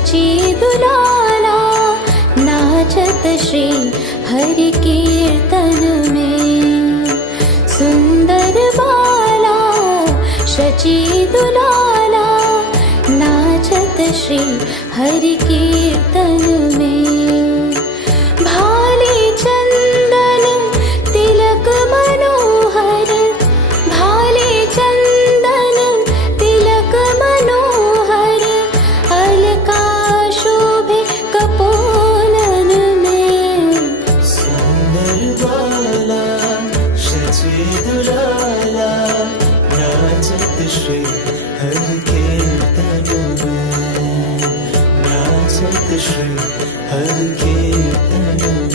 शची दुलाला, नाचत श्री हरि कीर्तन में। सुंदर बाला शची दुलाला, नाचत श्री हरि कीर्तन में। भाले चंदन तिलक मनोहर, भाले चंदन तिलक मनोहर, अलका शोभे कपोलन में। सुंदर बाला शची दुलाला, नाचत श्री हरि कीर्तन में, नाचत श्री हरि कीर्तन में।